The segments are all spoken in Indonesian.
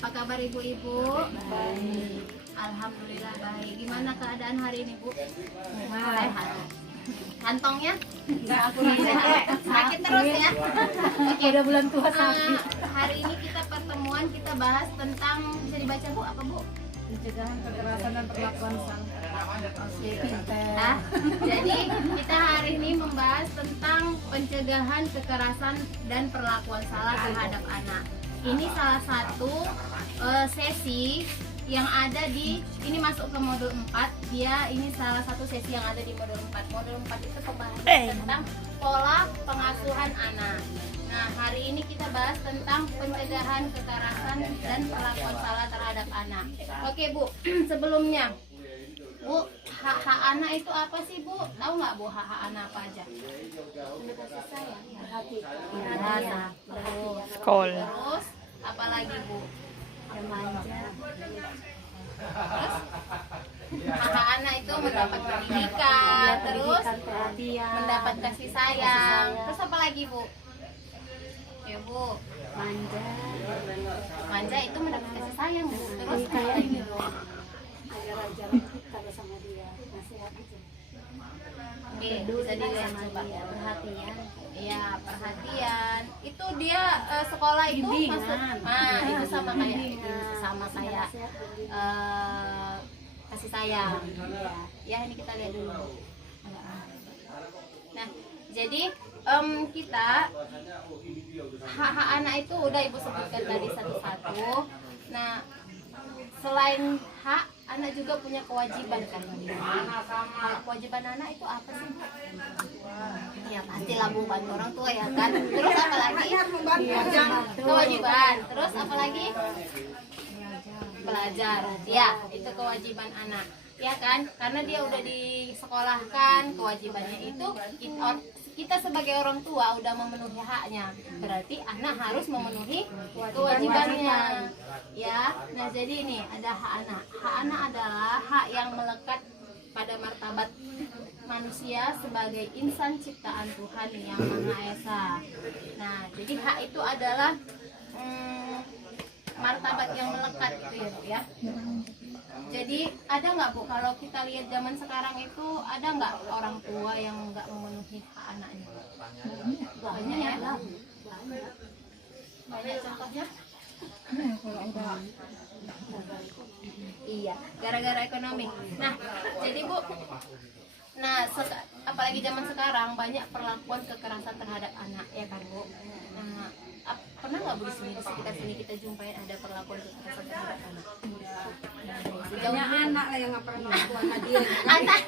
Apa kabar ibu-ibu? Baik. Alhamdulillah baik. Gimana keadaan hari ini, Bu? Sehat. Kantongnya? Enggak, aku sakit terus ya. Oke, udah bulan tua sakit. Hari ini kita pertemuan, kita bahas tentang, bisa dibaca Bu, apa Bu? Pencegahan kekerasan dan perlakuan salah. Nah, jadi kita hari ini membahas tentang pencegahan kekerasan dan perlakuan salah terhadap anak. Ini salah satu sesi yang ada di, ini masuk ke modul 4. Ini salah satu sesi yang ada di modul 4. Modul 4 itu pembahasan tentang pola pengasuhan anak. Nah, hari ini kita bahas tentang pencegahan kekerasan dan perlakuan salah terhadap anak. Oke, Bu, sebelumnya Bu, hak-hak anak itu apa sih, Bu? Tahu nggak, Bu, hak-hak anak apa aja? Kasih sayang, perhatian, terus apa lagi, Bu? Remaja. Terus hak anak itu mendapat pendidikan, terus mendapat kasih sayang. Terus apa lagi, Bu? Ya, Bu. Manja itu mendapat kasih sayang, Bu. Terus apa lagi, Bu? Ajar-ajar kita sama dia, nasihat aja. Oke, bisa dilihat coba. Perhatian. Iya, perhatian. Itu dia sekolah itu masuk. Nah, itu sama kayak kasih sayang. Ya, ini kita lihat dulu. Nah, jadi kita hak-hak anak itu udah Ibu sebutkan tadi satu-satu. Nah, selain hak, anak juga punya kewajiban kan. Kewajiban anak itu apa sih? Ya pastilah Bu, bantu orang tua ya kan. Terus apa lagi? Kewajiban. Terus apa lagi? Belajar. Ya, itu kewajiban anak. Ya kan? Karena dia udah disekolahkan, kewajibannya itu kita sebagai orang tua udah memenuhi haknya, berarti anak harus memenuhi kewajibannya. Ya, nah jadi ini ada hak anak. Hak anak adalah hak yang melekat pada martabat manusia sebagai insan ciptaan Tuhan yang Maha Esa. Nah, jadi hak itu adalah martabat yang melekat gitu ya, Bu ya. Jadi ada nggak, Bu, kalau kita lihat zaman sekarang itu ada nggak orang tua yang nggak memenuhi hak anaknya? Banyak ya. Banyak contohnya. Iya, gara-gara ekonomi. Nah, jadi Bu, apalagi zaman sekarang banyak perlakuan kekerasan terhadap anak ya kan, Bu. Nah, pernah nggak, Bu, di sekitar sini kita jumpain ada perlakuan kekerasan terhadap anak? Sejauhnya anak lah yang nggak pernah melakukan hadiah. Anak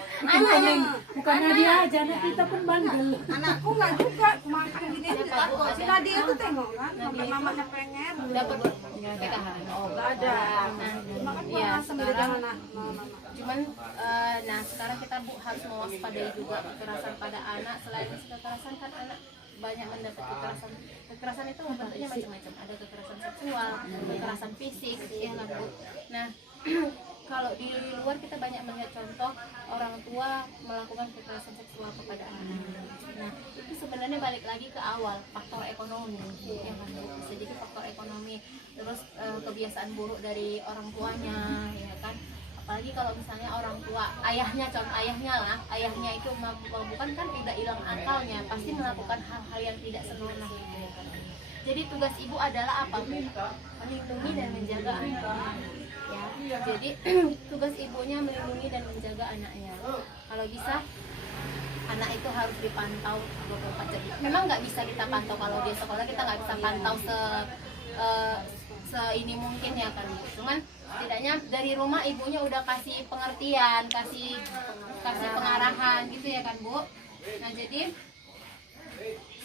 yang Bukan hadiah aja, anak kita pun bandel. Anakku nggak juga makan gini aja. Si Nadia tuh tengok kan, sampai mamanya pengen. dapat pegangan. Oh, Nggak ada. Makan ya, sendiri sekarang anak. cuman nah sekarang kita, Bu, harus mewaspadai juga kekerasan pada anak. Selain kekerasan kan anak banyak mendapat kekerasan itu bentuknya macam-macam, ada kekerasan seksual, kekerasan fisik ya kan, Bu. Nah kalau di luar kita banyak melihat contoh orang tua melakukan kekerasan seksual kepada anak. Nah itu sebenarnya balik lagi ke awal, faktor ekonomi ya kan, Bu. Bisa jadi faktor ekonomi, terus kebiasaan buruk dari orang tuanya ya kan. Apalagi kalau misalnya orang tua, ayahnya itu bukan kan tidak hilang akalnya, pasti melakukan hal-hal yang tidak senonoh gitu ya kan. Jadi tugas ibu adalah apa? Melindungi dan menjaga anak. Ya, jadi tugas ibunya melindungi dan menjaga anaknya. Kalau bisa anak itu harus dipantau 24 jam. Memang nggak bisa kita pantau kalau dia sekolah, kita nggak bisa pantau ini mungkin ya kan. Cuman setidaknya dari rumah ibunya udah kasih pengertian, kasih pengarahan gitu ya kan, Bu. Nah jadi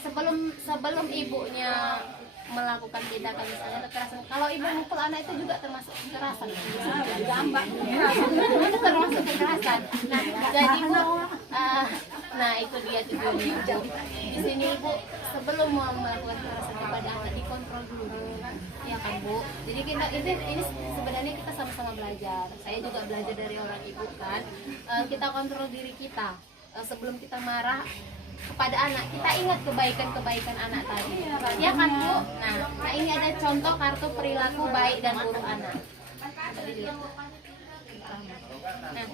sebelum ibunya melakukan tindakan misalnya kekerasan, kalau ibu mukul anak itu juga termasuk kekerasan, jambak itu termasuk kekerasan. Nah jadi Bu, nah itu dia tujuannya, Bu. Di sini Ibu sebelum mau melakukan kekerasan kepada anak dikontrol dulu ya kan, Bu. Jadi ini sebenarnya kita sama-sama belajar. Saya juga belajar dari orang ibu kan. Kita kontrol diri kita sebelum kita marah. kepada anak, kita ingat kebaikan-kebaikan anak tadi. Ya kan Bu? Nah ini ada contoh kartu perilaku baik dan buruk anak. Nah,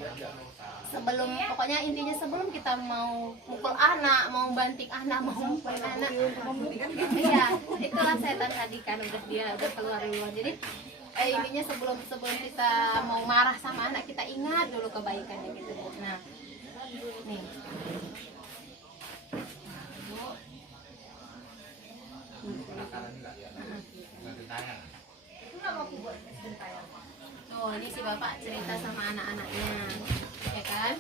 pokoknya intinya sebelum kita mau mukul anak, mau banting anak, mau mukulin anak, iya, itulah setan tadi kan udah keluar duluan. Jadi intinya sebelum kita mau marah sama anak, kita ingat dulu kebaikannya gitu. Nah, nih. Oh, ini si bapak cerita sama anak-anaknya, ya kan?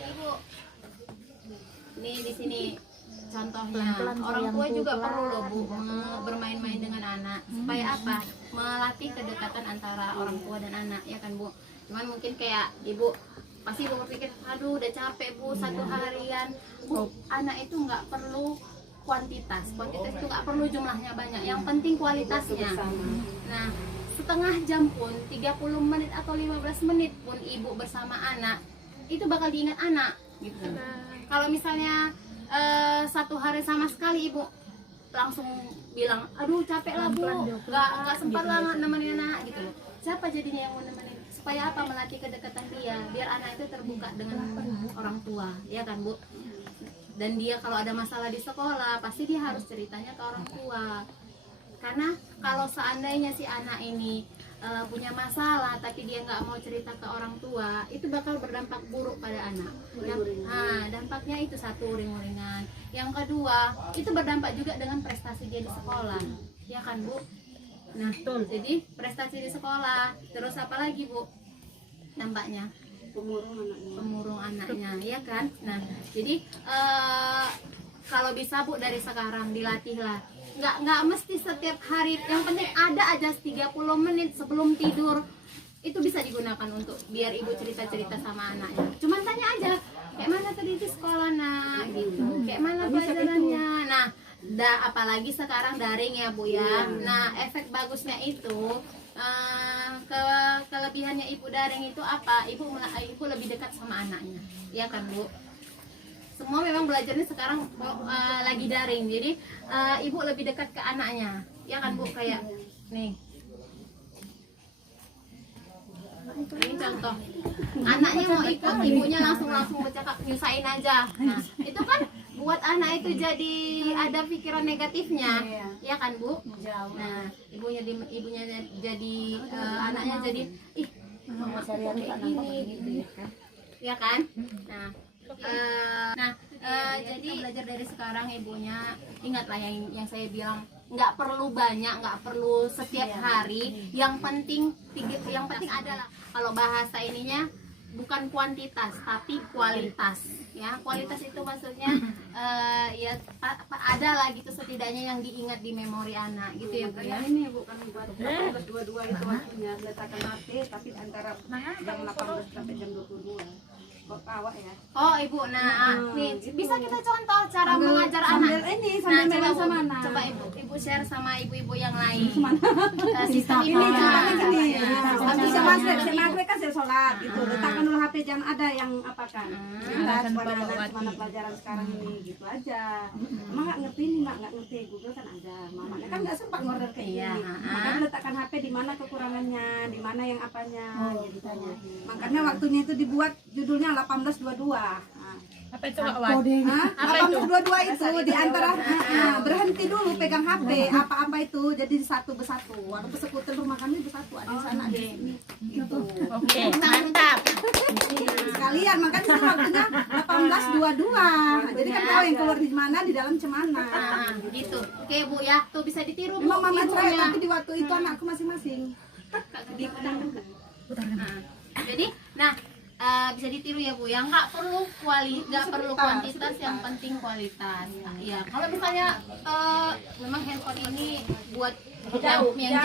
Ibu, ini di sini contohnya orang tua juga perlu loh Bu bermain-main dengan anak supaya apa? Melatih kedekatan antara orang tua dan anak, ya kan Bu? Cuman mungkin kayak ibu pasti ibu berpikir, aduh udah capek Bu satu harian. Bu, anak itu nggak perlu kuantitas itu nggak perlu jumlahnya banyak, yang penting kualitasnya. Nah, setengah jam pun, 30 menit atau 15 menit pun ibu bersama anak, itu bakal diingat anak gitu. Kalau misalnya satu hari sama sekali ibu langsung bilang, aduh capek lah Bu, nggak sempat lah nemenin anak gitu loh. Siapa jadinya yang mau nemenin? Supaya apa? Melatih kedekatan dia, biar anak itu terbuka dengan orang tua, ya kan Bu? Dan dia kalau ada masalah di sekolah, pasti dia harus ceritanya ke orang tua. Karena kalau seandainya si anak ini punya masalah tapi dia nggak mau cerita ke orang tua, itu bakal berdampak buruk pada anak. Dampaknya itu satu, uring-uringan. Yang kedua, itu berdampak juga dengan prestasi dia di sekolah, ya kan Bu? Nah, jadi prestasi di sekolah, terus apa lagi Bu dampaknya? Pemurung anaknya, ya kan? Nah, jadi kalau bisa Bu dari sekarang dilatihlah. Nggak mesti setiap hari, yang penting ada aja 30 menit sebelum tidur itu bisa digunakan untuk biar ibu cerita-cerita sama anaknya. Cuman tanya aja, kayak mana tadi di sekolah nak gitu, kayak mana pelajarannya. Nah, apalagi sekarang daring ya Bu ya. Nah, efek bagusnya itu kelebihannya ibu daring itu apa? Ibu lebih dekat sama anaknya, ya kan Bu? Semua memang belajarnya sekarang lagi daring, jadi ibu lebih dekat ke anaknya, ya kan Bu? Kayak nih, ini contoh, anaknya mau ikut, ibunya langsung bercakap, nyusahin aja. Nah, itu kan buat anak itu jadi ada pikiran negatifnya, ya kan Bu? Nah, ibunya jadi anaknya jadi mama kayak gini gitu, ya kan? Jadi belajar dari sekarang ibunya, ingatlah yang saya bilang, nggak perlu banyak, nggak perlu setiap hari, yang penting adalah kalau bahasa ininya bukan kuantitas tapi kualitas, ya. Kualitas itu maksudnya ya ada lah gitu setidaknya yang diingat di memori anak gitu ya Bu ya. Ini bukan buat 18.22 itu waktunya letakkan HP, tapi antara jam 18 sampai jam 22. Bawa ya. Oh Ibu, nah nih bisa kita contoh cara mengajar anak. Sambil Nah, sama anak. coba ibu share sama ibu-ibu yang lain. Sistem Sistem ini ibu. caranya gini. Nah, Tapi sama maghrib kan saya sholat gitu. Letakkan dulu HP, jangan ada yang apa kan. Kita kepada anak mana pelajaran sekarang ini gitu aja. Mama nggak ngerti nih, Mak nggak ngerti, Google kan ada. Mamanya kan nggak sempat ngorder kayak gini. Makanya letakkan HP di mana kekurangannya, di mana yang apanya, jadi tanya. Makanya waktunya itu dibuat judulnya 18.22. Apa itu Kak Wan? Apa itu? 18.22 itu di antara berhenti dulu pegang HP, apa-apa itu jadi satu bersatu. Walaupun sekutel rumah kami bersatu, ada di sana, ada di sini. Gitu. Oke, mantap. Sekalian makanya itu waktunya 18.22. Jadi kan tahu yang keluar di mana, di dalam cemana. Gitu. Oke Bu ya, tuh bisa ditiru Bu. Memang mama cerai ibunya. tapi di waktu itu anakku masing-masing. Jadi, bisa ditiru ya Bu, yang nggak perlu kuantitas, yang penting kualitas. Ya, kalau misalnya memang handphone ini buat jauh, makin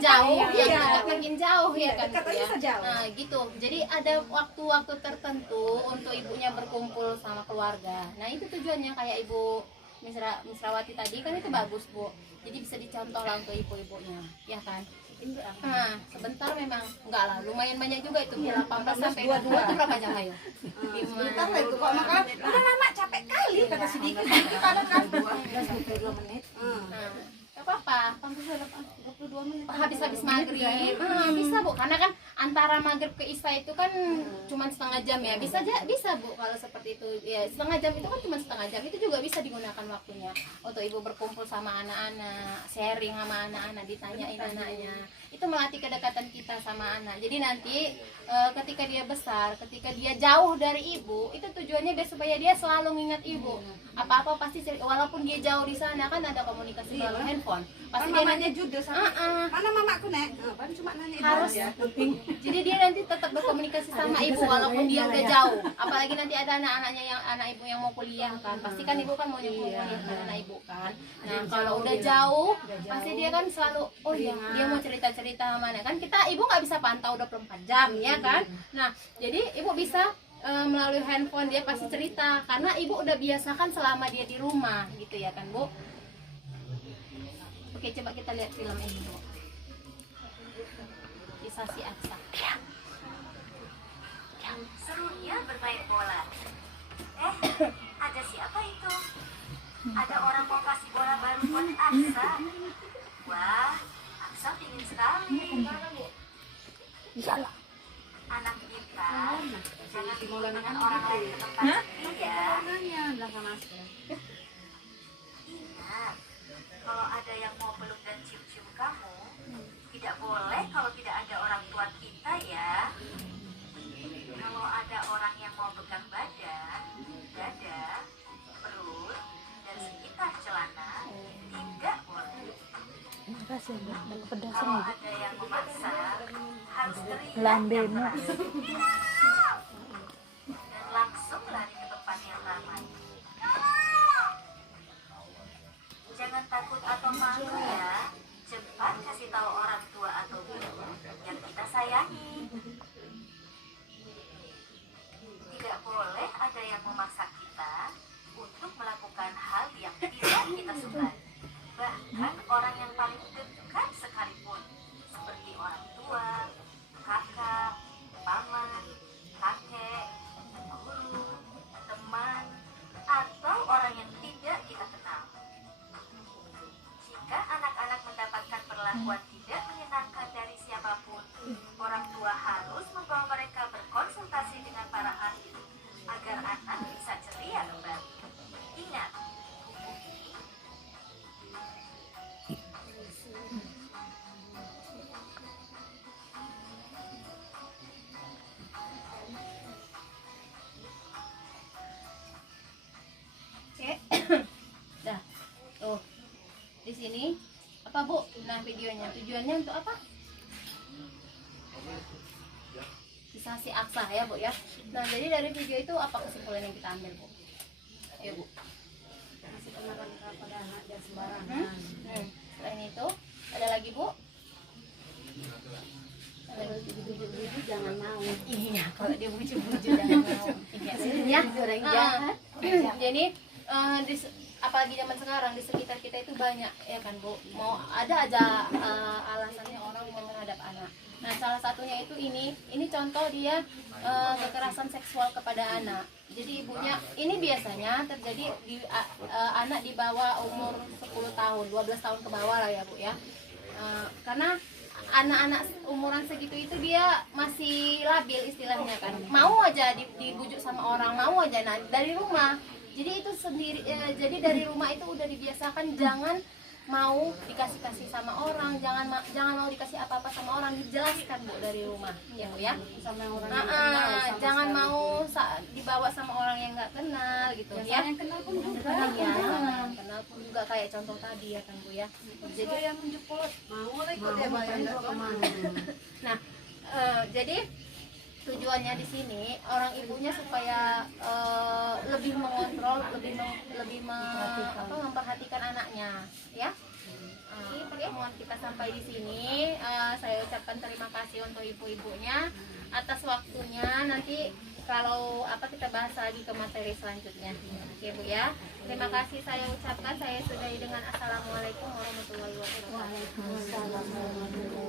jauh, yang dekat makin jauh ya kan Bu ya. Nah gitu, jadi ada waktu-waktu tertentu untuk ibunya berkumpul sama keluarga. Nah itu tujuannya, kayak ibu Misrawati tadi kan itu bagus Bu, jadi bisa dicontoh lah untuk ibu-ibunya, ya kan? Nah, sebentar memang enggak lah, lumayan banyak juga itu 18 sampai 22 itu berapa jam ayo? Sebentar lah itu kok maka udah lama capek kali kata sedikit kalau kan 12 sampai 2 menit. Nggak apa-apa, 22 menit habis maghrib. Bisa Bu, karena kan antara maghrib ke isya itu kan cuma setengah jam ya, bisa Bu kalau seperti itu ya, setengah jam itu kan cuma setengah jam, itu juga bisa digunakan waktunya untuk ibu berkumpul sama anak-anak, sharing sama anak-anak, ditanyain anaknya, itu melatih kedekatan kita sama anak. Jadi nanti ketika dia besar, ketika dia jauh dari ibu, itu tujuannya biar supaya dia selalu mengingat ibu. Apa-apa pasti walaupun dia jauh di sana kan ada komunikasi melalui handphone. Pasti dia nanti juga sama. Mana mamaku nek? Kan cuma nanya itu harus aja. jadi dia nanti tetap berkomunikasi sama ibu walaupun dia udah jauh. Apalagi nanti ada anak-anaknya yang anak ibu yang mau kuliah kan, pasti kan ibu kan mau kuliahkan anak ibu kan. Nah kalau udah jauh pasti dia kan selalu oh iya dia mau cerita-cerita sama anak kan, kita ibu nggak bisa pantau 24 jam ya kan. Nah jadi ibu bisa melalui handphone dia pasti cerita karena ibu udah biasakan selama dia di rumah gitu ya kan Bu. Oke, coba kita lihat film ini Bu. Kisah si Aksa. Serunya bermain bola. Ada siapa itu? Ada orang mau kasih bola baru buat Aksa. Wah, Aksa pingin sekali. Anak pintar, jangan dimulai dengan orang lain ke tempat sepi ya. Ingat, kalau ada yang mau peluk dan cium-cium kamu, tidak boleh kalau tidak ada orang tua kita ya. Kalau ada orang yang mau pegang badan, dada, perut, dan sekitar celana, tidak boleh. Kalau ada yang memaksa, harus teriak yang keras. "Tidak!" dan langsung lari ke tempat yang ramai. Jangan takut atau malu ya. Cepat kasih tahu orang tua atau guru yang kita sayangi. Tidak boleh ada yang memaksa kita untuk melakukan hal yang tidak kita sukai. Bahkan orang yang paling dekat sekalipun, seperti orang tua, kakak, paman, kakek, guru, teman, atau orang yang tidak kita kenal. Jika anak-anak mendapatkan perlakuan tidak menyenangkan dari siapapun, orang tua harus membawa mereka berkonsultasi dengan para ahli agar anak bisa ceria kembali. Ingat, Dah. Tuh. Di sini apa Bu? Nah, videonya tujuannya untuk apa? Kisah si Aksa ya Bu ya. Nah, jadi dari video itu apa kesimpulan yang kita ambil Bu? Ayo Bu. Masih kenakan kepada anak dan sembarangan. Selain itu ada lagi Bu? Kalau dibujuk-bujuk jangan mau. Iya, kalau dia bujuk-bujuk jangan mau. Iya, ya. Jadi apalagi zaman sekarang di sekitar kita itu banyak ya kan Bu, mau ada aja alasannya orang yang terhadap anak. Nah salah satunya itu ini contoh dia kekerasan seksual kepada anak. Jadi ibunya ini biasanya terjadi di anak di bawah umur 10 tahun 12 tahun ke bawah lah ya Bu ya. Karena anak-anak umuran segitu itu dia masih labil istilahnya kan, mau aja dibujuk sama orang, mau aja dari rumah. Jadi itu sendiri jadi dari rumah itu udah dibiasakan jangan mau dikasih sama orang, jangan mau dikasih apa-apa sama orang, dijelaskan Bu dari rumah ya Bu ya. Sama orang yang kenal, sama jangan sekali. mau dibawa sama orang yang nggak kenal gitu ya. Yang kenal pun juga. Iya, kenal pun juga kayak contoh tadi ya kan Bu ya. Jadi yang menjemput mau lah ikut dia bayar kemana. nah jadi tujuannya di sini orang ibunya supaya lebih mengontrol, lebih memperhatikan anaknya, ya. Pertemuan kita sampai di sini. saya ucapkan terima kasih untuk ibu-ibunya atas waktunya. Nanti kalau apa kita bahas lagi ke materi selanjutnya. Oke Bu ya. Terima kasih saya ucapkan. Saya sudahi dengan assalamualaikum warahmatullahi wabarakatuh.